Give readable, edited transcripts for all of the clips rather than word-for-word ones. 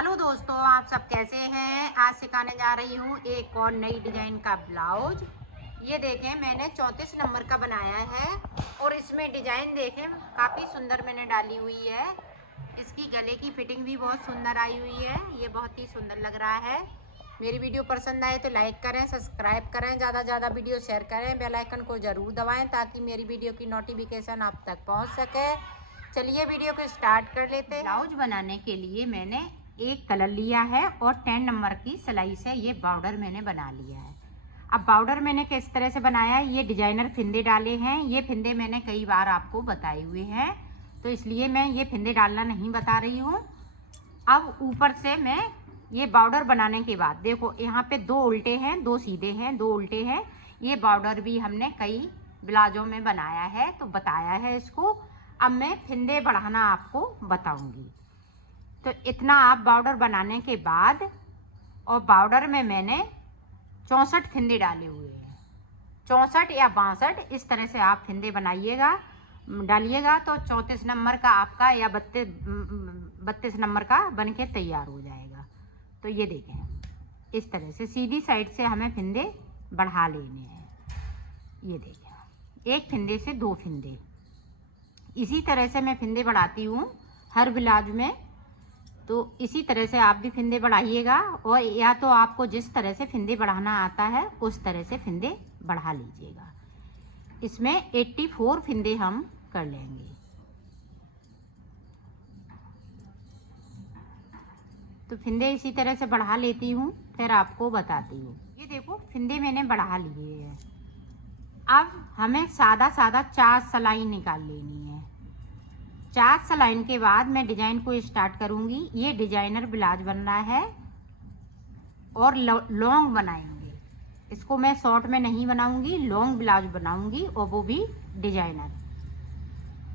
Hello दोस्तों, आप सब कैसे हैं। आज सिखाने जा रही हूँ एक और नई डिजाइन का ब्लाउज। ये देखें, मैंने 34 नंबर का बनाया है और इसमें डिजाइन देखें काफ़ी सुंदर मैंने डाली हुई है। इसकी गले की फिटिंग भी बहुत सुंदर आई हुई है। ये बहुत ही सुंदर लग रहा है। मेरी वीडियो पसंद आए तो लाइक करें, सब्सक्राइब करें, ज़्यादा से ज़्यादा वीडियो शेयर करें, बेल आइकन को ज़रूर दबाएं ताकि मेरी वीडियो की नोटिफिकेशन आप तक पहुंच सके। चलिए वीडियो को स्टार्ट कर लेते हैं। ब्लाउज बनाने के लिए मैंने एक कलर लिया है और 10 नंबर की सिलाई से ये बॉर्डर मैंने बना लिया है। अब बॉर्डर मैंने किस तरह से बनाया है, ये डिजाइनर फिंदे डाले हैं। ये फिंदे मैंने कई बार आपको बताए हुए हैं, तो इसलिए मैं ये फिंदे डालना नहीं बता रही हूँ। अब ऊपर से मैं ये बॉर्डर बनाने के बाद देखो, यहाँ पे 2 उल्टे हैं, 2 सीधे हैं, 2 उल्टे हैं। ये बॉर्डर भी हमने कई ब्लाउजों में बनाया है, तो बताया है इसको। अब मैं फिंदे बढ़ाना आपको बताऊंगी। तो इतना आप बॉर्डर बनाने के बाद, और बॉर्डर में मैंने 64 फिंदे डाले हुए हैं। 64 या 62 इस तरह से आप फिंदे बनाइएगा, डालिएगा तो 34 नंबर का आपका या 32 नंबर का बन के तैयार हो जाएगा। तो ये देखें, इस तरह से सीधी साइड से हमें फिंदे बढ़ा लेने हैं। ये देखें, एक फिंदे से 2 फिंदे, इसी तरह से मैं फिंदे बढ़ाती हूँ हर ब्लाउज में। तो इसी तरह से आप भी फिंदे बढ़ाइएगा, और या तो आपको जिस तरह से फिंदे बढ़ाना आता है उस तरह से फिंदे बढ़ा लीजिएगा। इसमें 84 फिंदे हम कर लेंगे। तो फिंदे इसी तरह से बढ़ा लेती हूँ, फिर आपको बताती हूँ। ये देखो, फिंदे मैंने बढ़ा लिए हैं। अब हमें सादा सादा 4 सिलाई निकाल लेनी है। 4 सिलाई के बाद मैं डिजाइन को स्टार्ट करूंगी। ये डिजाइनर ब्लाउज बन रहा है और लॉन्ग बनाएंगे इसको। मैं शॉर्ट में नहीं बनाऊंगी, लॉन्ग ब्लाउज बनाऊंगी, और वो भी डिजाइनर।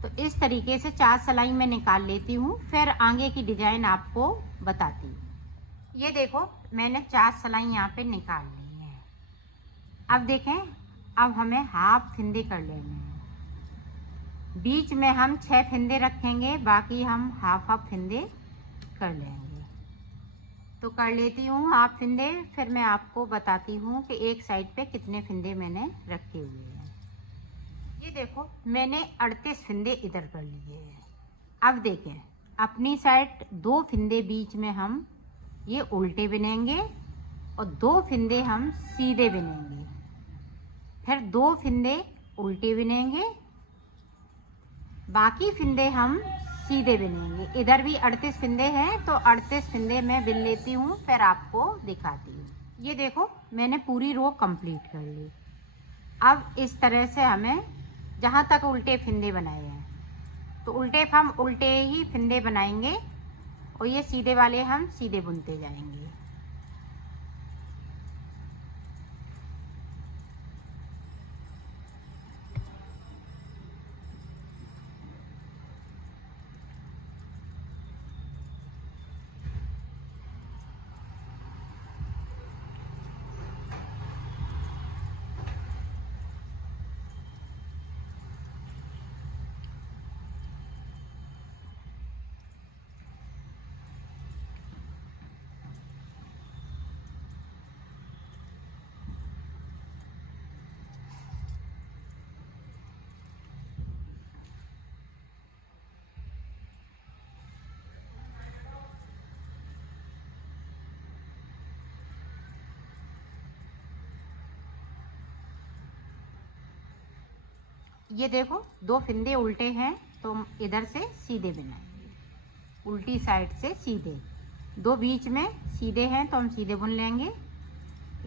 तो इस तरीके से 4 सिलाई में निकाल लेती हूँ, फिर आगे की डिजाइन आपको बताती हूँ। ये देखो, मैंने 4 सिलाई यहाँ पे निकाल ली है। अब देखें, अब हमें हाफ फिंदे कर लेने हैं। बीच में हम 6 फिंदे रखेंगे, बाकी हम हाफ हाफ फिंदे कर लेंगे। तो कर लेती हूँ हाफ फिंदे, फिर मैं आपको बताती हूँ कि एक साइड पे कितने फिंदे मैंने रखे हुए हैं। ये देखो, मैंने 38 फिंदे इधर कर लिए हैं। अब देखें, अपनी साइड 2 फिंदे बीच में हम ये उल्टे बिनेंगे और 2 फिंदे हम सीधे बिनेंगे, फिर 2 फिंदे उल्टे बिनेंगे, बाकी फिंदे हम सीधे बिनेंगे। इधर भी 38 फिंदे हैं, तो 38 फिंदे मैं बिन लेती हूँ, फिर आपको दिखाती हूँ। ये देखो, मैंने पूरी रो कंप्लीट कर ली। अब इस तरह से हमें जहाँ तक उल्टे फिंदे बनाए हैं, तो हम उल्टे ही फिंदे बनाएंगे, और ये सीधे वाले हम सीधे बुनते जाएंगे। ये देखो, 2 फिंदे उल्टे हैं, तो हम इधर से सीधे बनाएंगे, उल्टी साइड से सीधे। 2 बीच में सीधे हैं तो हम सीधे बुन लेंगे।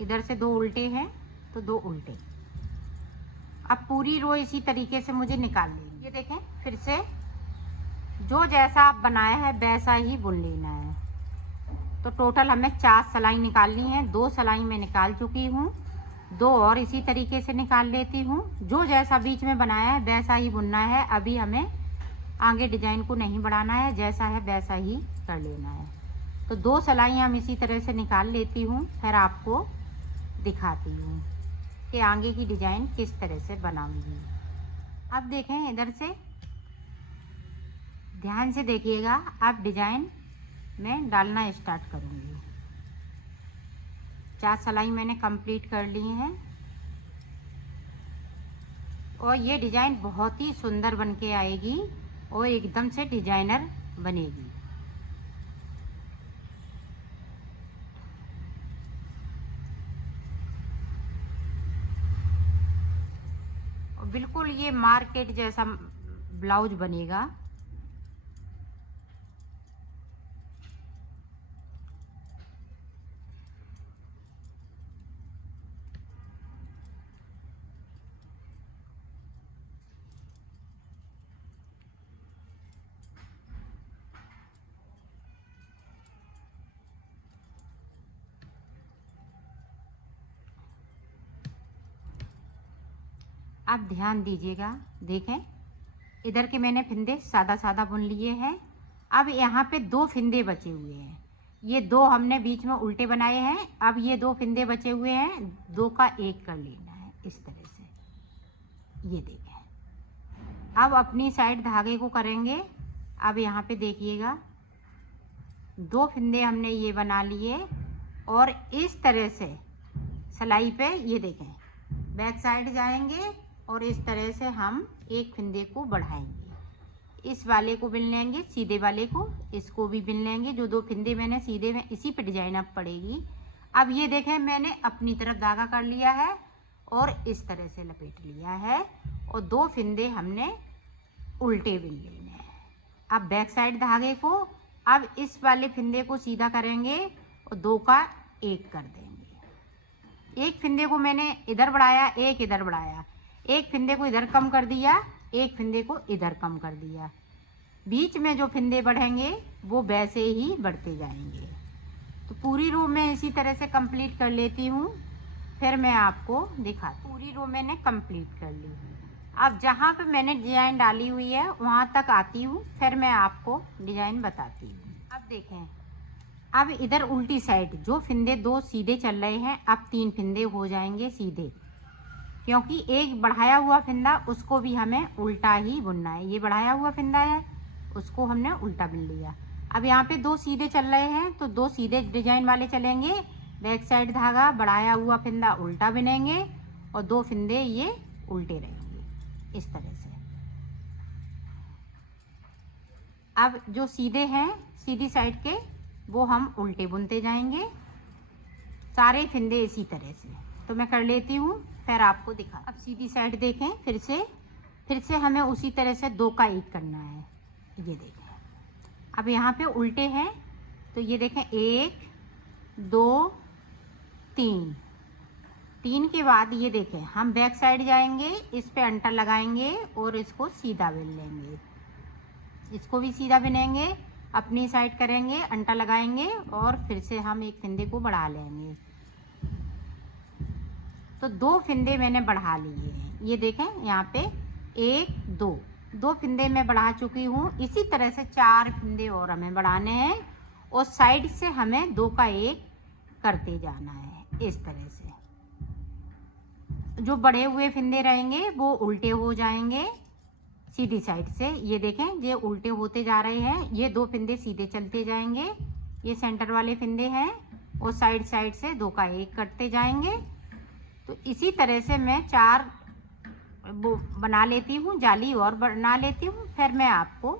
इधर से 2 उल्टे हैं तो 2 उल्टे। अब पूरी रो इसी तरीके से मुझे निकाल लेनी। ये देखें, फिर से जो जैसा आप बनाया है वैसा ही बुन लेना है। तो टोटल हमें 4 सिलाई निकालनी है। 2 सिलाई मैं निकाल चुकी हूँ, 2 और इसी तरीके से निकाल लेती हूँ। जो जैसा बीच में बनाया है वैसा ही बुनना है। अभी हमें आगे डिजाइन को नहीं बढ़ाना है, जैसा है वैसा ही कर लेना है। तो 2 सिलाई हम इसी तरह से निकाल लेती हूँ, फिर आपको दिखाती हूँ कि आगे की डिजाइन किस तरह से बनाऊंगी। अब देखें, इधर से ध्यान से देखिएगा। अब डिजाइन मैं डालना स्टार्ट करूँगी। 4 सिलाई मैंने कंप्लीट कर ली हैं और ये डिज़ाइन बहुत ही सुंदर बन के आएगी और एकदम से डिजाइनर बनेगी। और बिल्कुल ये मार्केट जैसा ब्लाउज बनेगा। आप ध्यान दीजिएगा, देखें इधर के मैंने फिंदे सादा सादा बुन लिए हैं। अब यहाँ पे 2 फिंदे बचे हुए हैं, ये 2 हमने बीच में उल्टे बनाए हैं। अब ये 2 फिंदे बचे हुए हैं, 2 का 1 कर लेना है इस तरह से। ये देखें, अब अपनी साइड धागे को करेंगे। अब यहाँ पे देखिएगा 2 फिंदे हमने ये बना लिए और इस तरह से सिलाई पे ये देखें बैक साइड जाएंगे और इस तरह से हम एक फिंदे को बढ़ाएंगे। इस वाले को बिन लेंगे, सीधे वाले को, इसको भी बिन लेंगे। जो 2 फिंदे मैंने सीधे में, इसी पे डिजाइन अब पड़ेगी। अब ये देखें मैंने अपनी तरफ धागा कर लिया है और इस तरह से लपेट लिया है और 2 फिंदे हमने उल्टे बिन लेने हैं। अब बैक साइड धागे को, अब इस वाले फिंदे को सीधा करेंगे और 2 का 1 कर देंगे। एक फिंदे को मैंने इधर बढ़ाया, एक इधर बढ़ाया, एक फिंदे को इधर कम कर दिया, एक फिंदे को इधर कम कर दिया। बीच में जो फिंदे बढ़ेंगे वो वैसे ही बढ़ते जाएंगे। तो पूरी रो में इसी तरह से कंप्लीट कर लेती हूँ, फिर मैं आपको दिखाती हूँ। पूरी रो मैंने कंप्लीट कर ली। अब जहाँ पे मैंने डिजाइन डाली हुई है वहाँ तक आती हूँ, फिर मैं आपको डिजाइन बताती हूँ। अब देखें, अब इधर उल्टी साइड जो फिंदे 2 सीधे चल रहे हैं, अब 3 फिंदे हो जाएंगे सीधे, क्योंकि एक बढ़ाया हुआ फिंदा उसको भी हमें उल्टा ही बुनना है। ये बढ़ाया हुआ फिंदा है, उसको हमने उल्टा बुन लिया। अब यहाँ पे 2 सीधे चल रहे हैं तो 2 सीधे डिजाइन वाले चलेंगे। बैक साइड धागा, बढ़ाया हुआ फिंदा उल्टा बुनेंगे और 2 फिंदे ये उल्टे रहेंगे इस तरह से। अब जो सीधे हैं सीधी साइड के, वो हम उल्टे बुनते जाएंगे सारे फिंदे इसी तरह से। तो मैं कर लेती हूँ, फिर आपको दिखा। अब सीधी साइड देखें, फिर से हमें उसी तरह से 2 का 1 करना है। ये देखें, अब यहाँ पे उल्टे हैं तो ये देखें 1 2 3, 3 के बाद ये देखें हम बैक साइड जाएंगे, इस पे अंटर लगाएंगे और इसको सीधा बिन लेंगे। इसको भी सीधा बिनेंगे, अपनी साइड करेंगे, अंटा लगाएंगे और फिर से हम एक फिंदे को बढ़ा लेंगे। तो 2 फिंदे मैंने बढ़ा लिए हैं। ये देखें यहाँ पे 1 2 फिंदे मैं बढ़ा चुकी हूँ। इसी तरह से 4 फिंदे और हमें बढ़ाने हैं और साइड से हमें 2 का 1 करते जाना है इस तरह से। जो बढ़े हुए फिंदे रहेंगे वो उल्टे हो जाएंगे सीधी साइड से। ये देखें ये उल्टे होते जा रहे हैं, ये 2 फिंदे सीधे चलते जाएंगे। ये सेंटर वाले फिंदे हैं और साइड से 2 का 1 करते जाएंगे। तो इसी तरह से मैं 4 वो बना लेती हूँ, जाली और बना लेती हूँ, फिर मैं आपको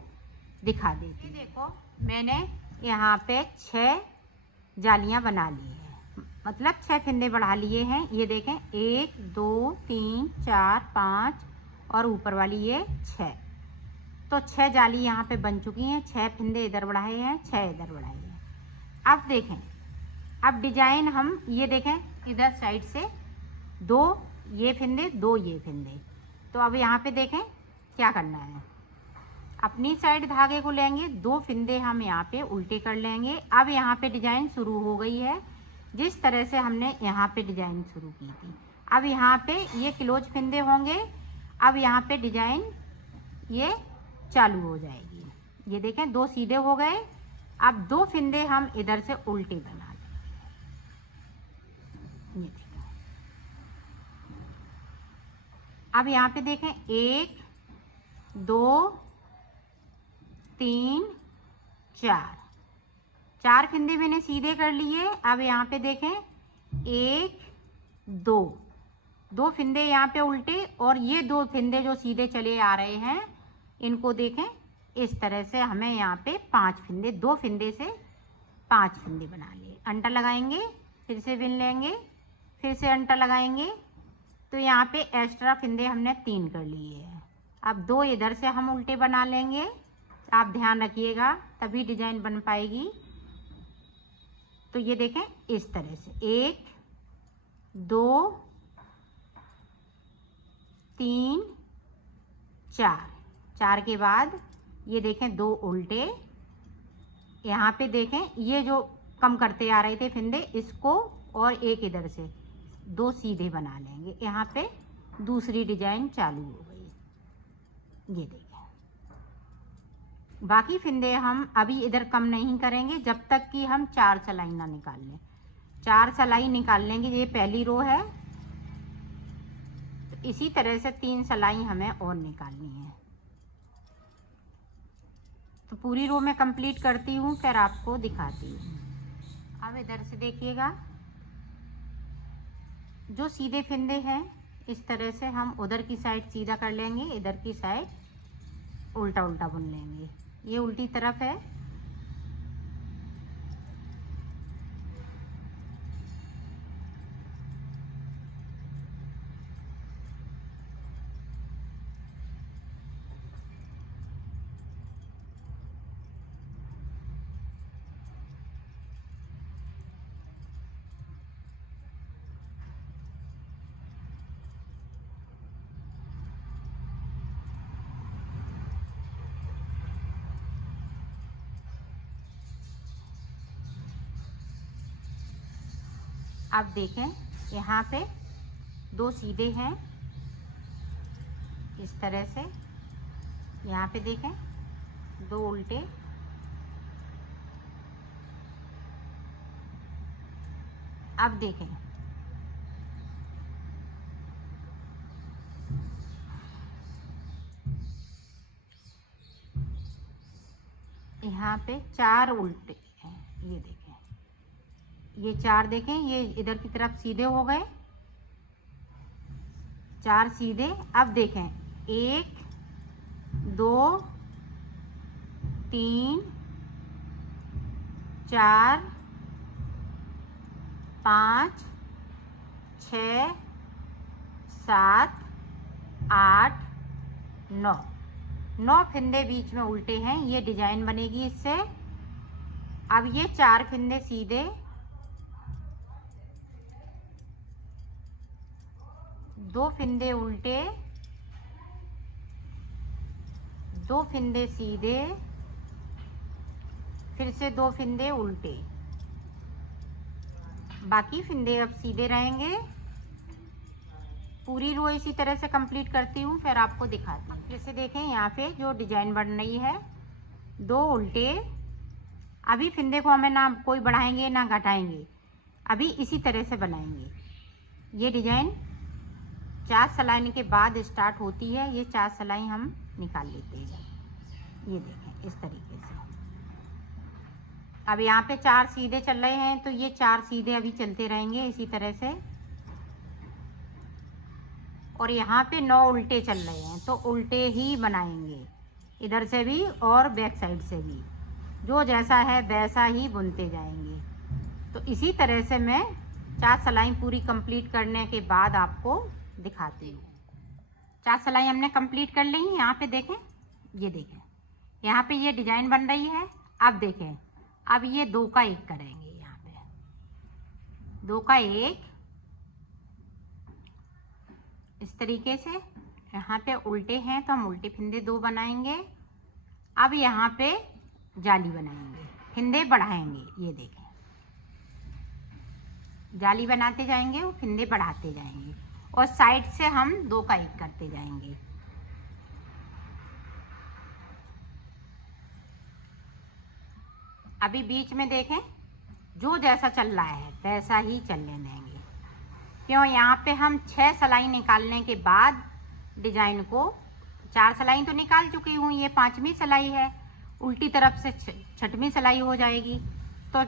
दिखा देती हूँ। देखो मैंने यहाँ पे 6 जालियाँ बना ली हैं, मतलब 6 फिंदे बढ़ा लिए हैं। ये देखें 1 2 3 4 5 और ऊपर वाली ये 6। तो 6 जाली यहाँ पे बन चुकी हैं। 6 फिंदे इधर बढ़ाए हैं, 6 इधर बढ़ाए हैं। अब देखें, अब डिजाइन हम ये देखें इधर साइड से 2 ये फिंदे, 2 ये फिंदे। तो अब यहाँ पे देखें क्या करना है, अपनी साइड धागे को लेंगे, 2 फिंदे हम यहाँ पे उल्टे कर लेंगे। अब यहाँ पे डिजाइन शुरू हो गई है जिस तरह से हमने यहाँ पे डिजाइन शुरू की थी। अब यहाँ पे ये क्लोज फिंदे होंगे। अब यहाँ पे डिजाइन ये चालू हो जाएगी। ये देखें 2 सीधे हो गए। अब 2 फिंदे हम इधर से उल्टे बना लेंगे। ये देखें, अब यहाँ पे देखें 1 2 3 4, 4 फिंदे मैंने सीधे कर लिए। अब यहाँ पे देखें 1 2 फिंदे यहाँ पे उल्टे, और ये 2 फिंदे जो सीधे चले आ रहे हैं इनको देखें इस तरह से हमें यहाँ पे 5 फिंदे, 2 फिंदे से 5 फिंदे बना लिए। अंटा लगाएंगे, फिर से बिन लेंगे, फिर से अंटा लगाएंगे, तो यहाँ पे एक्स्ट्रा फिंदे हमने 3 कर लिए हैं। अब 2 इधर से हम उल्टे बना लेंगे, आप ध्यान रखिएगा तभी डिजाइन बन पाएगी। तो ये देखें इस तरह से 1 2 3 4 के बाद ये देखें 2 उल्टे। यहाँ पे देखें ये जो कम करते आ रहे थे फिंदे, इसको और एक इधर से 2 सीधे बना लेंगे। यहाँ पे दूसरी डिजाइन चालू हो गई। ये देखें बाकी फिंदे हम अभी इधर कम नहीं करेंगे जब तक कि हम 4 सलाई ना निकाल लें। 4 सलाई निकाल लेंगे, ये पहली रो है, तो इसी तरह से 3 सलाई हमें और निकालनी है। तो पूरी रो में कंप्लीट करती हूँ, फिर आपको दिखाती हूँ। अब इधर से देखिएगा जो सीधे फिंदे हैं इस तरह से हम उधर की साइड सीधा कर लेंगे, इधर की साइड उल्टा उल्टा बुन लेंगे। ये उल्टी तरफ है। अब देखें यहाँ पे 2 सीधे हैं इस तरह से, यहाँ पे देखें 2 उल्टे। अब देखें यहाँ पे 4 उल्टे हैं। ये देखें ये 4 देखें, ये इधर की तरफ सीधे हो गए, 4 सीधे। अब देखें 1 2 3 4 5 6 7 8 9 फिंदे बीच में उल्टे हैं। ये डिजाइन बनेगी इससे। अब ये 4 फिंदे सीधे, 2 फिंदे उल्टे, 2 फिंदे सीधे, फिर से 2 फिंदे उल्टे। बाकी फिंदे अब सीधे रहेंगे। पूरी रो इसी तरह से कंप्लीट करती हूँ, फिर आपको दिखाती हूँ। जैसे देखें यहाँ पे जो डिजाइन बन रही है, 2 उल्टे। अभी फिंदे को हमें ना कोई बढ़ाएंगे ना घटाएंगे, अभी इसी तरह से बनाएंगे। ये डिजाइन 4 सलाई के बाद स्टार्ट होती है। ये 4 सलाई हम निकाल लेते हैं। ये देखें इस तरीके से। अब यहाँ पे 4 सीधे चल रहे हैं, तो ये 4 सीधे अभी चलते रहेंगे इसी तरह से। और यहाँ पे 9 उल्टे चल रहे हैं, तो उल्टे ही बनाएंगे, इधर से भी और बैक साइड से भी। जो जैसा है वैसा ही बुनते जाएंगे। तो इसी तरह से मैं 4 सलाई पूरी कंप्लीट करने के बाद आपको दिखाती हूँ। 4 सलाई हमने कंप्लीट कर ली। यहाँ पे देखें, ये देखें यहाँ पे ये डिजाइन बन रही है। अब देखें, अब ये 2 का 1 करेंगे। यहाँ पे 2 का 1 इस तरीके से। यहाँ पे उल्टे हैं तो हम उल्टे फिंदे 2 बनाएंगे। अब यहाँ पे जाली बनाएंगे, फिंदे बढ़ाएंगे। ये देखें जाली बनाते जाएंगे और फिंदे बढ़ाते जाएंगे, और साइड से हम 2 का 1 करते जाएंगे। अभी बीच में देखें जो जैसा चल रहा है वैसा ही चलने देंगे। क्यों, यहाँ पे हम 6 सलाई निकालने के बाद डिजाइन को, 4 सलाई तो निकाल चुकी हूँ, ये 5वीं सलाई है, उल्टी तरफ से 6वीं सलाई हो जाएगी। तो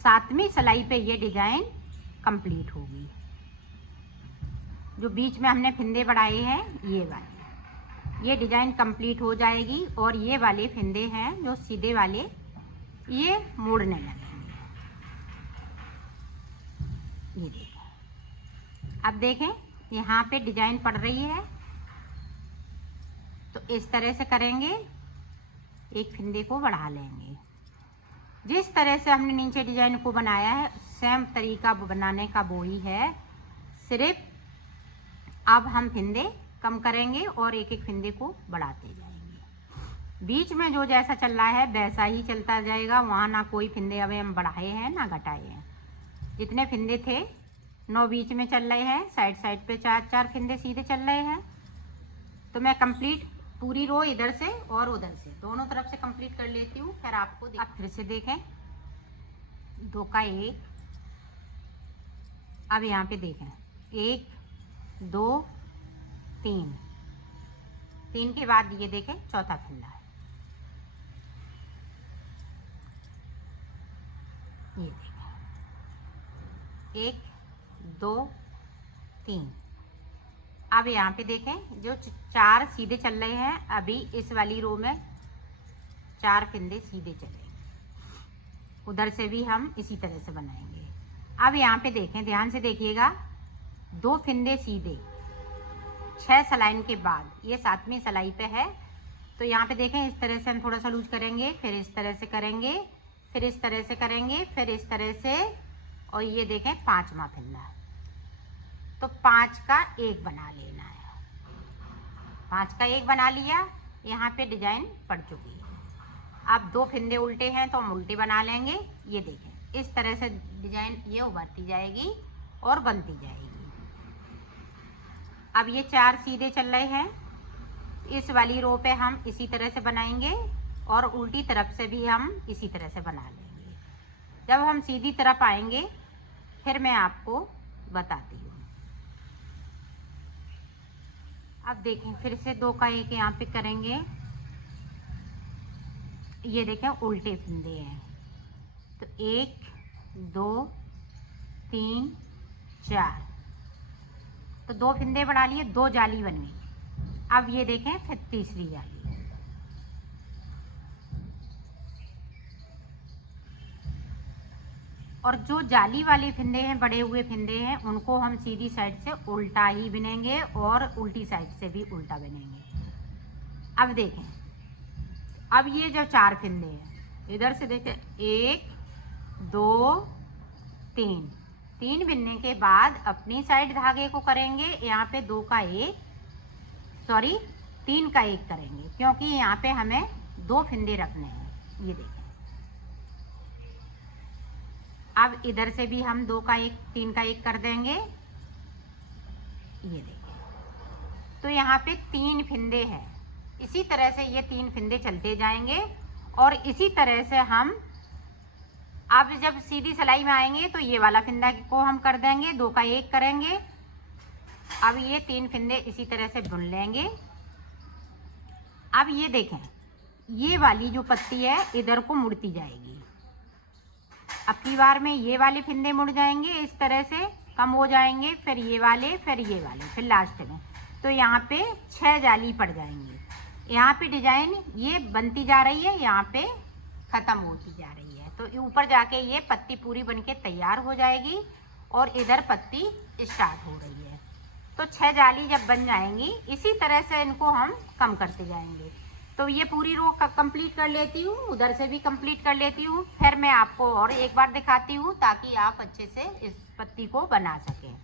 7वीं सिलाई पे ये डिजाइन कंप्लीट होगी। जो बीच में हमने फिंदे बढ़ाए हैं ये वाले, ये डिजाइन कंप्लीट हो जाएगी। और ये वाले फिंदे हैं जो सीधे वाले, ये मोड़ने लगेंगे। ये देखें, अब देखें यहाँ पे डिजाइन पड़ रही है, तो इस तरह से करेंगे, एक फिंदे को बढ़ा लेंगे। जिस तरह से हमने नीचे डिजाइन को बनाया है सेम तरीका बनाने का वो ही है, सिर्फ अब हम फिंदे कम करेंगे और एक एक फिंदे को बढ़ाते जाएंगे। बीच में जो जैसा चल रहा है वैसा ही चलता जाएगा, वहाँ ना कोई फिंदे अभी हम बढ़ाए हैं ना घटाए हैं। जितने फिंदे थे 9 बीच में चल रहे हैं, साइड साइड पे 4-4 फिंदे सीधे चल रहे हैं। तो मैं कंप्लीट पूरी रो इधर से और उधर से दोनों तरफ से कंप्लीट कर लेती हूँ, फिर आपको आप फिर से देखें। 2 का 1, अब यहाँ पे देखें 1 2 3, 3 के बाद ये देखें चौथा फंदा है, ये देखें 1 2 3। अब यहाँ पे देखें जो 4 सीधे चल रहे हैं, अभी इस वाली रो में 4 फिंदे सीधे चलेंगे, उधर से भी हम इसी तरह से बनाएंगे। अब यहाँ पे देखें, ध्यान से देखिएगा, 2 फिंदे सीधे 6 सलाइन के बाद, ये 7वीं सलाई पे है। तो यहाँ पे देखें इस तरह से हम थोड़ा सा लूज करेंगे, फिर इस तरह से करेंगे, फिर इस तरह से करेंगे, फिर इस तरह से, और ये देखें 5वां फिंदा, तो 5 का 1 बना लेना है। 5 का 1 बना लिया, यहाँ पे डिजाइन पड़ चुकी है। अब 2 फिंदे उल्टे हैं तो हम उल्टे बना लेंगे। ये देखें इस तरह से डिजाइन ये उभरती जाएगी और बनती जाएगी। अब ये 4 सीधे चल रहे हैं, इस वाली रो पे हम इसी तरह से बनाएंगे और उल्टी तरफ से भी हम इसी तरह से बना लेंगे। जब हम सीधी तरफ आएंगे फिर मैं आपको बताती हूँ। अब देखें फिर से 2 का 1 यहाँ पे करेंगे, ये देखें उल्टे फिंदे हैं, तो 1 2 3 4, तो 2 फिंदे बढ़ा लिए, 2 जाली बन गई। अब ये देखें फिर तीसरी जाली, और जो जाली वाले फिंदे हैं, बड़े हुए फिंदे हैं, उनको हम सीधी साइड से उल्टा ही बिनेंगे और उल्टी साइड से भी उल्टा बिनेंगे। अब देखें, अब ये जो 4 फिंदे हैं, इधर से देखें 1 2 3, 3 बिनने के बाद अपनी साइड धागे को करेंगे, यहाँ पे 2 का 1 सॉरी 3 का 1 करेंगे, क्योंकि यहाँ पे हमें 2 फिंदे रखने हैं। ये देखें, अब इधर से भी हम 2 का 1 3 का 1 कर देंगे। ये देखें, तो यहाँ पे 3 फिंदे हैं। इसी तरह से ये 3 फिंदे चलते जाएंगे और इसी तरह से हम अब जब सीधी सिलाई में आएंगे तो ये वाला फिंदा को हम कर देंगे, 2 का 1 करेंगे। अब ये 3 फिंदे इसी तरह से बुन लेंगे। अब ये देखें, ये वाली जो पत्ती है इधर को मुड़ती जाएगी। अब की बार में ये वाले फिंदे मुड़ जाएंगे, इस तरह से कम हो जाएंगे, फिर ये वाले, फिर ये वाले, फिर लास्ट में तो यहाँ पे 6 जाली पड़ जाएंगी। यहाँ पे डिजाइन ये बनती जा रही है, यहाँ पे खत्म होती जा रही है, तो ऊपर जाके ये पत्ती पूरी बनके तैयार हो जाएगी और इधर पत्ती स्टार्ट हो रही है। तो 6 जाली जब बन जाएंगी, इसी तरह से इनको हम कम करते जाएंगे। तो ये पूरी रो कंप्लीट कर लेती हूँ, उधर से भी कंप्लीट कर लेती हूँ, फिर मैं आपको और एक बार दिखाती हूँ ताकि आप अच्छे से इस पत्ती को बना सकें।